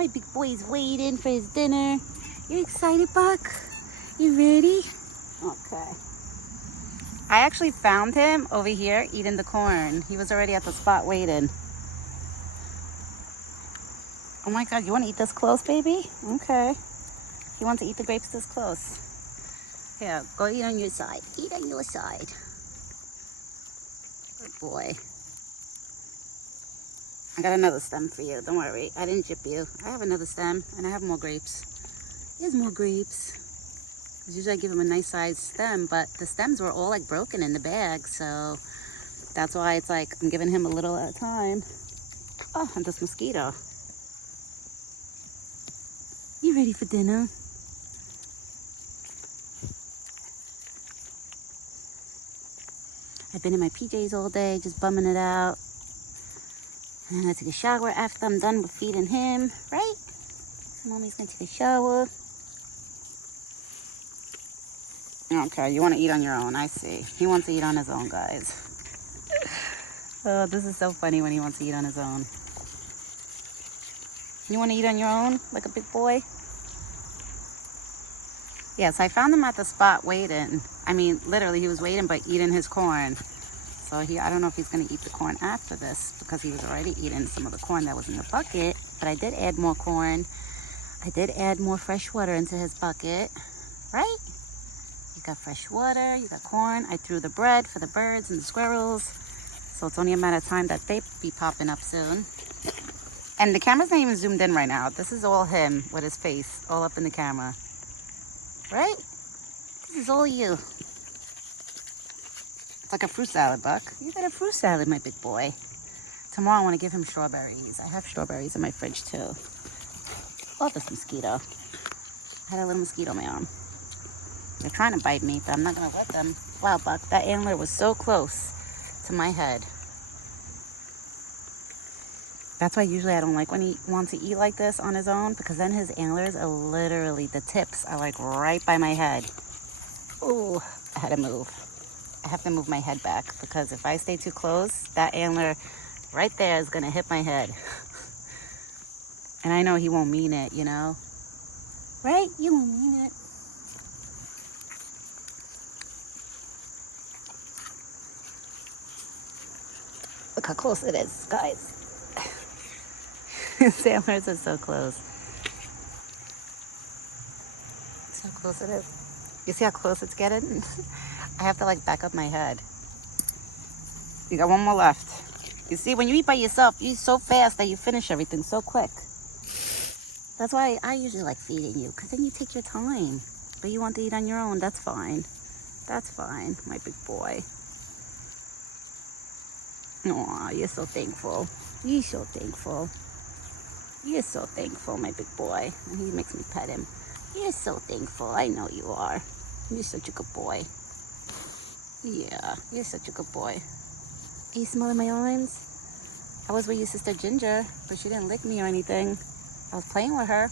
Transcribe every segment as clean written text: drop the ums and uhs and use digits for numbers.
My big boy's waiting for his dinner. You excited, Buck? You ready? Okay. I actually found him over here eating the corn. He was already at the spot waiting. Oh my God, you want to eat this close, baby? Okay. He wants to eat the grapes this close. Here, go eat on your side. Eat on your side. Good boy. I got another stem for you. Don't worry. I didn't chip you. I have another stem and I have more grapes. Here's more grapes. Usually I give him a nice sized stem, but the stems were all like broken in the bag. So that's why it's like I'm giving him a little at a time. Oh, and this mosquito. You ready for dinner? I've been in my PJs all day, just bumming it out. And I take a shower after I'm done with feeding him, right? Mommy's gonna take a shower. Okay, you want to eat on your own, I see. He wants to eat on his own, guys. Oh, this is so funny when he wants to eat on his own. You want to eat on your own, like a big boy? Yes, I found him at the spot waiting. I mean, literally, he was waiting, but eating his corn. So I don't know if he's going to eat the corn after this because he was already eating some of the corn that was in the bucket. But I did add more corn. I did add more fresh water into his bucket, right? You got fresh water, you got corn. I threw the bread for the birds and the squirrels. So it's only a matter of time that they be popping up soon. And the camera's not even zoomed in right now. This is all him with his face all up in the camera. Right? This is all you. It's like a fruit salad, Buck. You got a fruit salad, my big boy. Tomorrow I want to give him strawberries. I have strawberries in my fridge too. Oh, this mosquito. I had a little mosquito on my arm. They're trying to bite me, but I'm not going to let them. Wow, Buck, that antler was so close to my head. That's why usually I don't like when he wants to eat like this on his own, because then his antlers are literally, the tips are like right by my head. Ooh, I had to move. I have to move my head back because if I stay too close, that antler right there is going to hit my head. And I know he won't mean it, you know? Right? You won't mean it. Look how close it is, guys. His antlers are so close. See how close it is? You see how close it's getting? I have to like back up my head. You got one more left. You see, when you eat by yourself, you eat so fast that you finish everything so quick. That's why I usually like feeding you, because then you take your time. But you want to eat on your own, that's fine. That's fine, my big boy. Aw, you're so thankful. You're so thankful. You're so thankful, my big boy. And he makes me pet him. You're so thankful. I know you are. You're such a good boy. Yeah, you're such a good boy. Are you smelling my arms? I was with your sister Ginger, but she didn't lick me or anything. I was playing with her.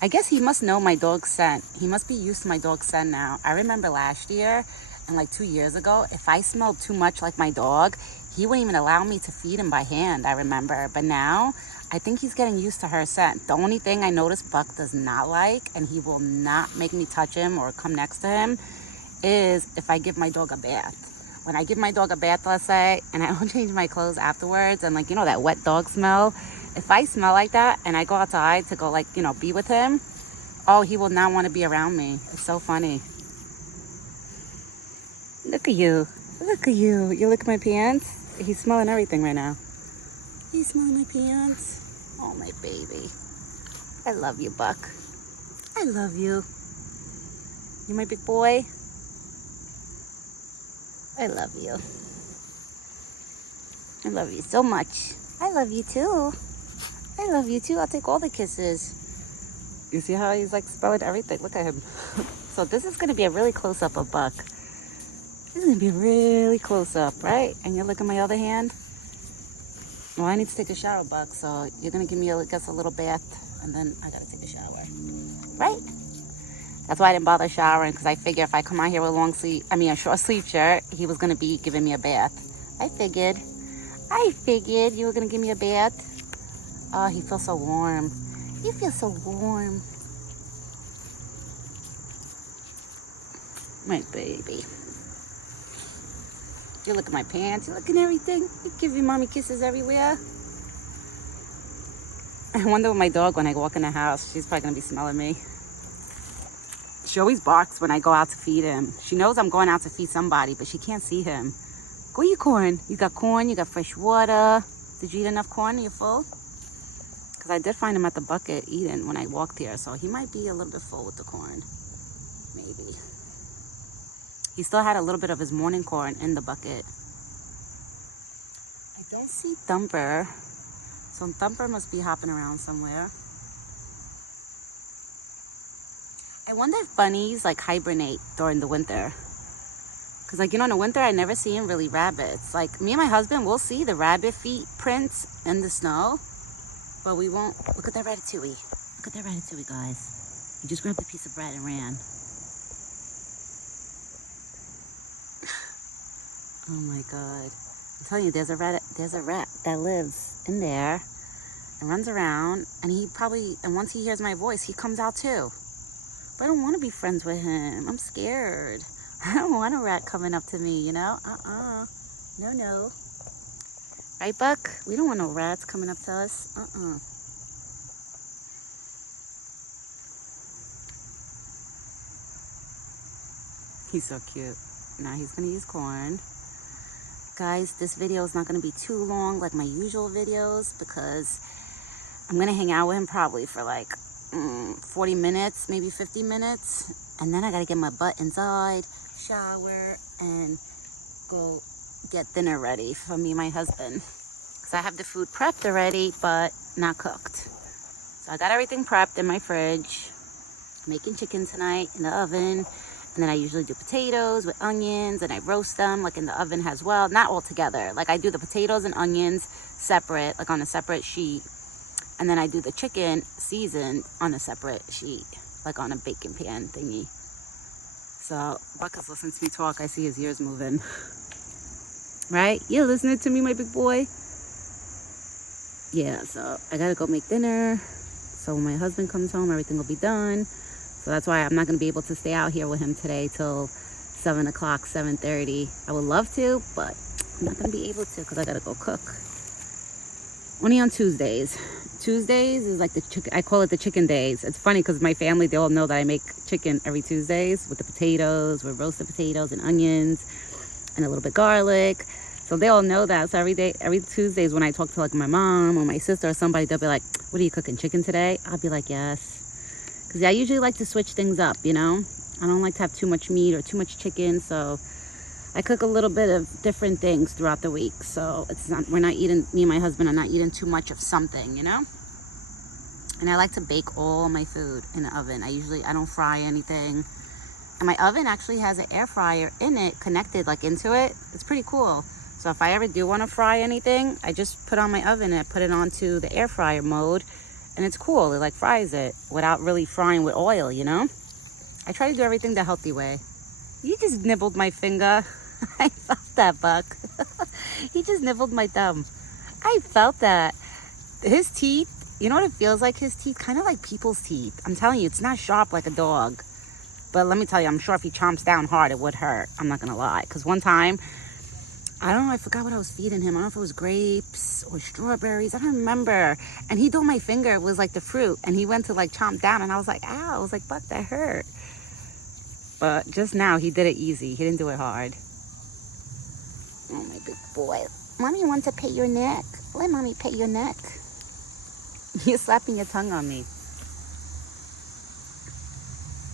I guess he must know my dog's scent. He must be used to my dog's scent now. I remember last year and like 2 years ago, if I smelled too much like my dog, he wouldn't even allow me to feed him by hand, I remember. But now, I think he's getting used to her scent. The only thing I noticed Buck does not like, and he will not make me touch him or come next to him, is if I give my dog a bath. When I give my dog a bath, let's say, and I don't change my clothes afterwards, and like, you know, that wet dog smell, if I smell like that and I go outside to go like, you know, be with him, oh, he will not want to be around me. It's so funny. Look at you. Look at you. You look at my pants? He's smelling everything right now. He's smelling my pants. Oh, my baby. I love you, Buck. I love you. You my big boy? I love you. I love you so much. I love you too. I love you too. I'll take all the kisses. You see how he's like spelling everything? Look at him. So this is going to be a really close-up of Buck. This is going to be a really close-up, right? And you look at my other hand. Well, I need to take a shower, Buck. So you're going to give me, I guess, a little bath. And then I got to take a shower. Right? That's why I didn't bother showering, because I figure if I come out here with a short sleeve shirt, he was going to be giving me a bath. I figured you were going to give me a bath. Oh, he feels so warm. He feels so warm. My baby. You look at my pants. You look at everything. You give your mommy kisses everywhere. I wonder what my dog, when I walk in the house, she's probably going to be smelling me. She always barks when I go out to feed him. She knows I'm going out to feed somebody, but she can't see him. Go eat corn. You got corn. You got fresh water. Did you eat enough corn? Are you full? Because I did find him at the bucket eating when I walked here, so he might be a little bit full with the corn. Maybe. He still had a little bit of his morning corn in the bucket. I don't see Thumper. So Thumper must be hopping around somewhere. I wonder if bunnies like hibernate during the winter. Because like, you know, in the winter, I never see him really rabbits. Like me and my husband, we'll see the rabbit feet prints in the snow. But we won't. Look at that ratatouille. Look at that ratatouille, guys. He just grabbed a piece of bread and ran. Oh my God. I'm telling you, there's a rat that lives in there and runs around, and and once he hears my voice, he comes out too. But I don't want to be friends with him. I'm scared. I don't want a rat coming up to me, you know? No, no. Right, Buck? We don't want no rats coming up to us. He's so cute. Now he's going to use corn. Guys, this video is not going to be too long like my usual videos because I'm going to hang out with him probably for like 40 minutes, maybe 50 minutes. And then I got to get my butt inside, shower, and go get dinner ready for me and my husband. Because I have the food prepped already, but not cooked. So I got everything prepped in my fridge. I'm making chicken tonight in the oven. And then I usually do potatoes with onions, and I roast them like in the oven as well. Not all together. Like I do the potatoes and onions separate, like on a separate sheet. And then I do the chicken seasoned on a separate sheet, like on a baking pan thingy. So Buck is listening to me talk. I see his ears moving. Right? You listening to me, my big boy? Yeah, so I gotta go make dinner. So when my husband comes home, everything will be done. So that's why I'm not going to be able to stay out here with him today till 7 o'clock, 7:30. I would love to, but I'm not going to be able to because I got to go cook. Only on Tuesdays. Tuesdays is like the chicken. I call it the chicken days. It's funny because my family, they all know that I make chicken every Tuesdays with the potatoes, with roasted potatoes and onions and a little bit garlic. So they all know that. So every Tuesdays when I talk to like my mom or my sister or somebody, they'll be like, "What are you cooking, chicken today?" I'll be like, "Yes." Because I usually like to switch things up, you know? I don't like to have too much meat or too much chicken, so I cook a little bit of different things throughout the week. So we're not eating, me and my husband are not eating too much of something, you know? And I like to bake all my food in the oven. I don't fry anything. And my oven actually has an air fryer in it, connected like into it. It's pretty cool. So if I ever do want to fry anything, I just put on my oven and I put it onto the air fryer mode. And it's cool. It like fries it without really frying with oil, you know? I try to do everything the healthy way. You just nibbled my finger. I felt that, Buck. He just nibbled my thumb. I felt that. His teeth, you know what it feels like? His teeth, kind of like people's teeth. I'm telling you, it's not sharp like a dog. But let me tell you, I'm sure if he chomps down hard, it would hurt. I'm not going to lie. Because one time, I don't know, I forgot what I was feeding him. I don't know if it was grapes or strawberries. I don't remember. And he thought my finger was like the fruit. And he went to like chomp down. And I was like, ow. I was like, Buck, that hurt. But just now, he did it easy. He didn't do it hard. Oh, my big boy. Mommy wants to pet your neck. Let mommy pet your neck. You're slapping your tongue on me.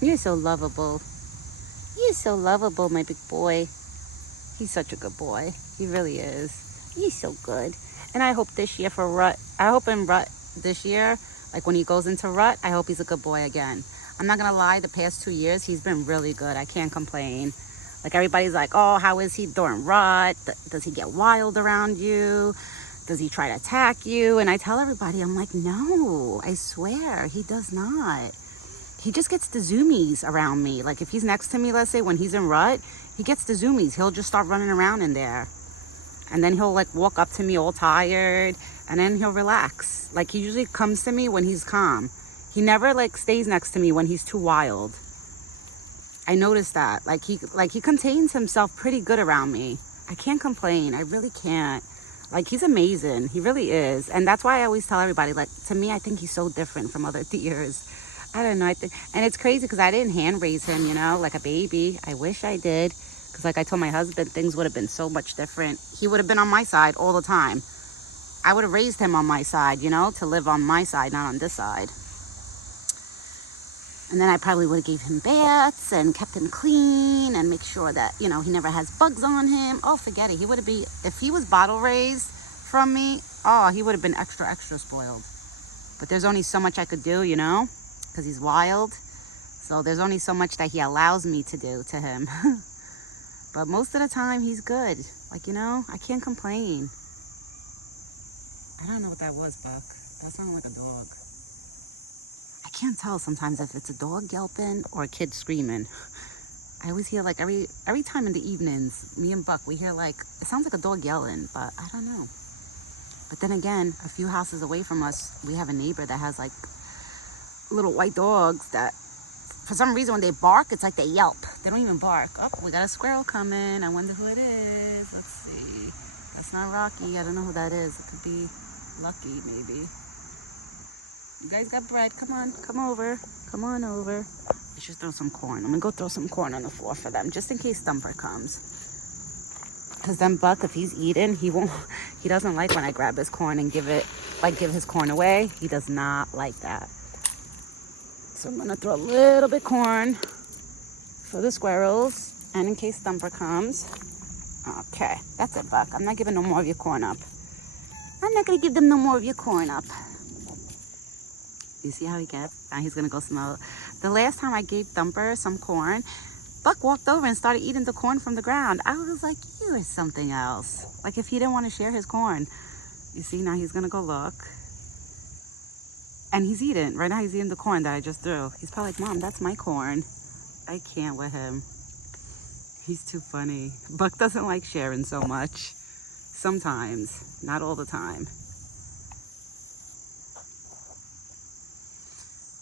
You're so lovable. You're so lovable, my big boy. He's such a good boy. He really is. He's so good. And I hope this year for Rut, I hope in Rut this year, like when he goes into Rut, I hope he's a good boy again. I'm not going to lie, the past 2 years, he's been really good. I can't complain. Like everybody's like, oh, how is he during Rut? Does he get wild around you? Does he try to attack you? And I tell everybody, I'm like, no, I swear, he does not. He just gets the zoomies around me. Like if he's next to me, let's say when he's in Rut, he gets the zoomies. He'll just start running around in there. And then he'll like walk up to me all tired. and then he'll relax. Like, he usually comes to me when he's calm. He never like stays next to me when he's too wild. I noticed that. Like he contains himself pretty good around me. I can't complain. I really can't. Like, he's amazing. He really is. And that's why I always tell everybody, like, to me, I think he's so different from other deers. I don't know. And it's crazy because I didn't hand raise him, you know, like a baby. I wish I did. Because like I told my husband, things would have been so much different. He would have been on my side all the time. I would have raised him on my side, you know, to live on my side, not on this side. And then I probably would have gave him baths and kept him clean and make sure that, you know, he never has bugs on him. Oh, forget it. He would have been, if he was bottle raised from me, oh, he would have been extra, extra spoiled. But there's only so much I could do, you know, because he's wild. So there's only so much that he allows me to do to him. But most of the time, he's good. Like, you know, I can't complain. I don't know what that was, Buck. That sounded like a dog. I can't tell sometimes if it's a dog yelping or a kid screaming. I always hear like every time in the evenings, me and Buck, we hear like, it sounds like a dog yelling, but I don't know. But then again, a few houses away from us, we have a neighbor that has like little white dogs that for some reason when they bark, it's like they yelp. They don't even bark. Oh, we got a squirrel coming. I wonder who it is. Let's see. That's not Rocky. I don't know who that is. It could be Lucky, maybe. You guys got bread. Come on. Come over. Come on over. I should throw some corn. I'm going to go throw some corn on the floor for them, just in case Thumper comes. Because then Buck, if he's eating, he doesn't like when I grab his corn and give his corn away. He does not like that. So I'm going to throw a little bit corn for the squirrels and in case Thumper comes. Okay, that's it, Buck. I'm not giving no more of your corn up. I'm not going to give them no more of your corn up. You see how he gets? Now he's going to go smell. The last time I gave Thumper some corn, Buck walked over and started eating the corn from the ground. I was like, you are something else. Like if he didn't want to share his corn. You see, now he's going to go look. And he's eating. Right now he's eating the corn that I just threw. He's probably like, Mom, that's my corn. I can't with him. He's too funny. Buck doesn't like sharing so much. Sometimes. Not all the time.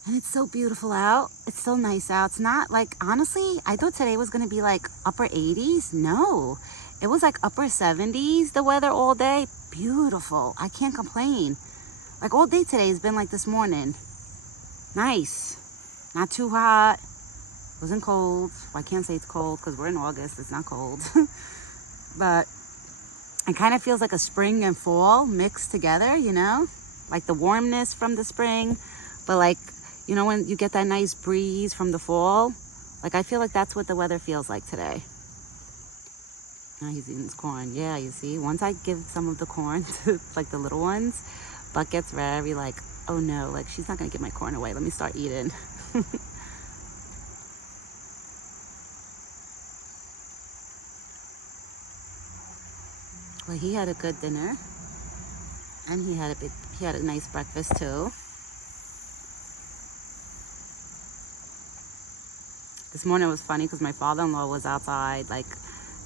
And it's so beautiful out. It's so nice out. It's not like, honestly, I thought today was going to be like upper 80s. No. It was like upper 70s, the weather all day. Beautiful. I can't complain. Like all day today has been like this morning. Nice. Not too hot. Wasn't cold. Well, I can't say it's cold because we're in August. It's not cold. But it kind of feels like a spring and fall mixed together, you know? Like the warmness from the spring. But like, you know, when you get that nice breeze from the fall, like I feel like that's what the weather feels like today. Now he's eating his corn. Yeah, you see, once I give some of the corn to like the little ones, Buck gets very like, oh no, like she's not gonna give my corn away. Let me start eating. Well, he had a good dinner, and he had a nice breakfast too. This morning was funny because my father-in-law was outside, like,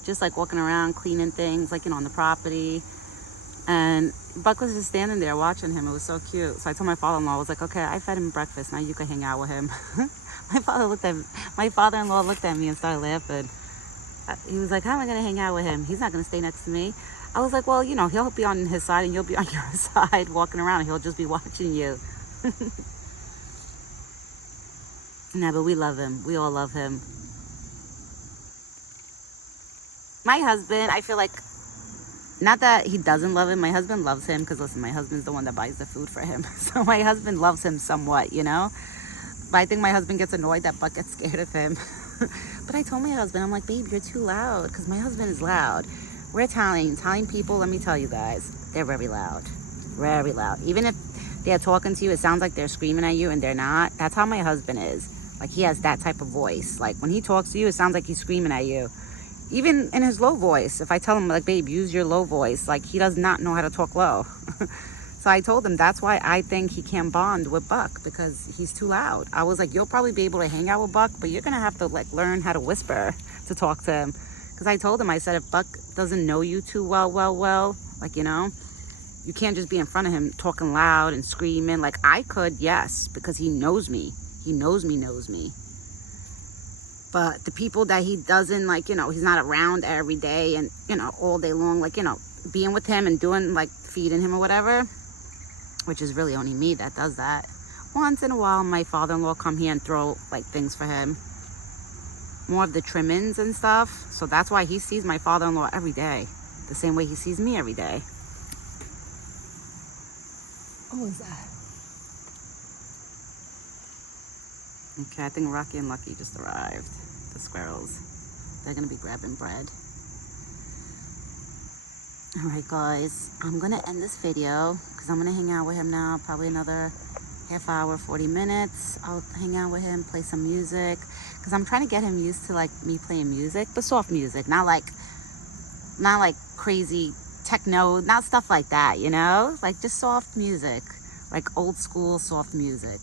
just like walking around, cleaning things, like, you know, on the property. And Buck was just standing there watching him. It was so cute. So I told my father-in-law, I was like, okay, I fed him breakfast. Now you can hang out with him. My father-in-law looked at me and started laughing. He was like, how am I going to hang out with him? He's not going to stay next to me. I was like, well, you know, he'll be on his side and you'll be on your side walking around. And he'll just be watching you. Nah, but we love him. We all love him. My husband, I feel like, not that he doesn't love him. My husband loves him because, listen, my husband's the one that buys the food for him. So my husband loves him somewhat, you know? But I think my husband gets annoyed that Buck gets scared of him. But I told my husband, I'm like, babe, you're too loud. Because my husband is loud. We're Italian. Italian people, let me tell you guys, they're very loud. Very loud. Even if they're talking to you, it sounds like they're screaming at you and they're not. That's how my husband is. Like, he has that type of voice. Like, when he talks to you, it sounds like he's screaming at you. Even in his low voice. If I tell him, like, babe, use your low voice. Like, he does not know how to talk low. So I told him that's why I think he can't bond with Buck. Because he's too loud. I was like, you'll probably be able to hang out with Buck. But you're going to have to, like, learn how to whisper to talk to him. Because I told him, I said, if Buck doesn't know you too well, like, you know, You can't just be in front of him talking loud and screaming. Like I could, yes, because he knows me. He knows me. But the people that he doesn't, like, you know, he's not around every day and, you know, all day long, like, you know, being with him and doing, like, feeding him or whatever, which is really only me that does that. Once in a while, my father-in-law come here and throw, like, things for him. More of the trimmings and stuff. So that's why he sees my father-in-law every day. The same way he sees me every day. What was that? Okay, I think Rocky and Lucky just arrived. The squirrels. They're gonna be grabbing bread. All right, guys, I'm gonna end this video because I'm gonna hang out with him now, probably another half hour, 40 minutes. I'll hang out with him, play some music, because I'm trying to get him used to like me playing music, but soft music, not like crazy techno, not stuff like that, you know, like just soft music, like old school soft music.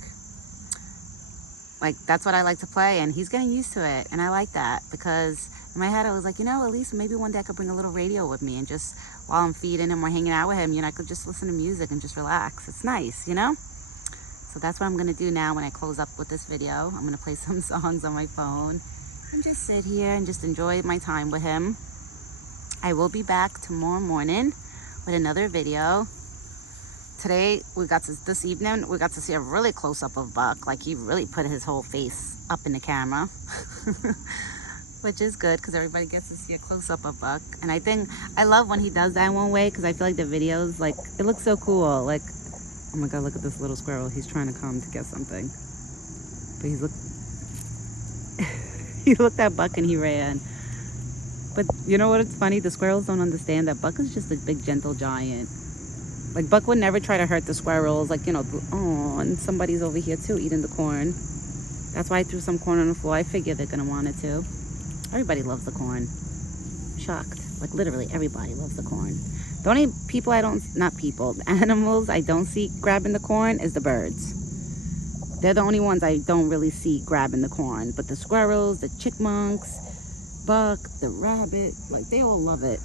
Like, that's what I like to play, and he's getting used to it, and I like that, because in my head I was like, you know, at least maybe one day I could bring a little radio with me, and just while I'm feeding him or hanging out with him, you know, I could just listen to music and just relax. It's nice, you know? So that's what I'm gonna do now when I close up with this video. I'm gonna play some songs on my phone and just sit here and just enjoy my time with him. I will be back tomorrow morning with another video. Today, this evening, we got to see a really close-up of Buck. Like, he really put his whole face up in the camera. Which is good, because everybody gets to see a close-up of Buck. And I love when he does that one way, because I feel like the videos, like, it looks so cool. Like, oh my God, look at this little squirrel. He's trying to come to get something. But he looked at Buck and he ran. But you know what? It's funny. The squirrels don't understand that Buck is just a big, gentle giant. Like, Buck would never try to hurt the squirrels. Like, you know, oh, and somebody's over here too eating the corn. That's why I threw some corn on the floor. I figured they're gonna want it too. Everybody loves the corn. Shocked. Like, literally everybody loves the corn. The only people animals I don't see grabbing the corn is the birds. They're the only ones I don't really see grabbing the corn. But the squirrels, the chipmunks, Buck, the rabbit, like, they all love it.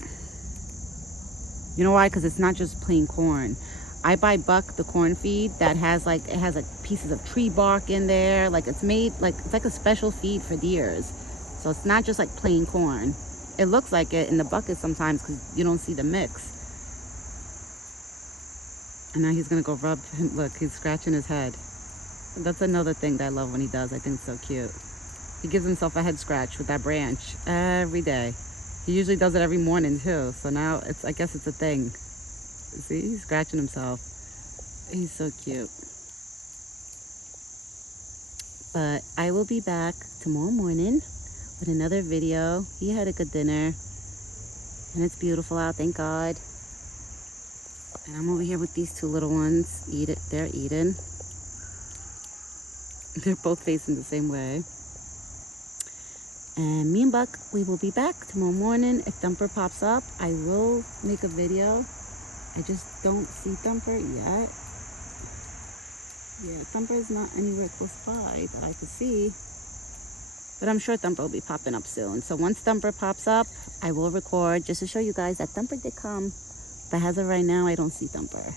You know why? Because it's not just plain corn. I buy Buck the corn feed that has like pieces of tree bark in there. Like, it's made like, it's like a special feed for deers. So it's not just like plain corn. It looks like it in the bucket sometimes because you don't see the mix. And now he's gonna go rub him. Look, he's scratching his head. That's another thing that I love when he does. I think it's so cute. He gives himself a head scratch with that branch every day. He usually does it every morning too. So now I guess it's a thing. See, he's scratching himself. He's so cute. But I will be back tomorrow morning with another video. He had a good dinner. And it's beautiful out, thank God. And I'm over here with these two little ones. They're eating. They're both facing the same way. And me and Buck, we will be back tomorrow morning. If Thumper pops up, I will make a video. I just don't see Thumper yet. Yeah, Thumper is not anywhere close by that I could see. But I'm sure Thumper will be popping up soon. So once Thumper pops up, I will record just to show you guys that Thumper did come. But as of right now, I don't see Thumper.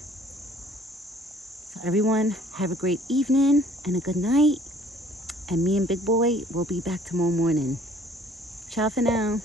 So everyone, have a great evening and a good night. And me and Big Boy will be back tomorrow morning. Ciao for now.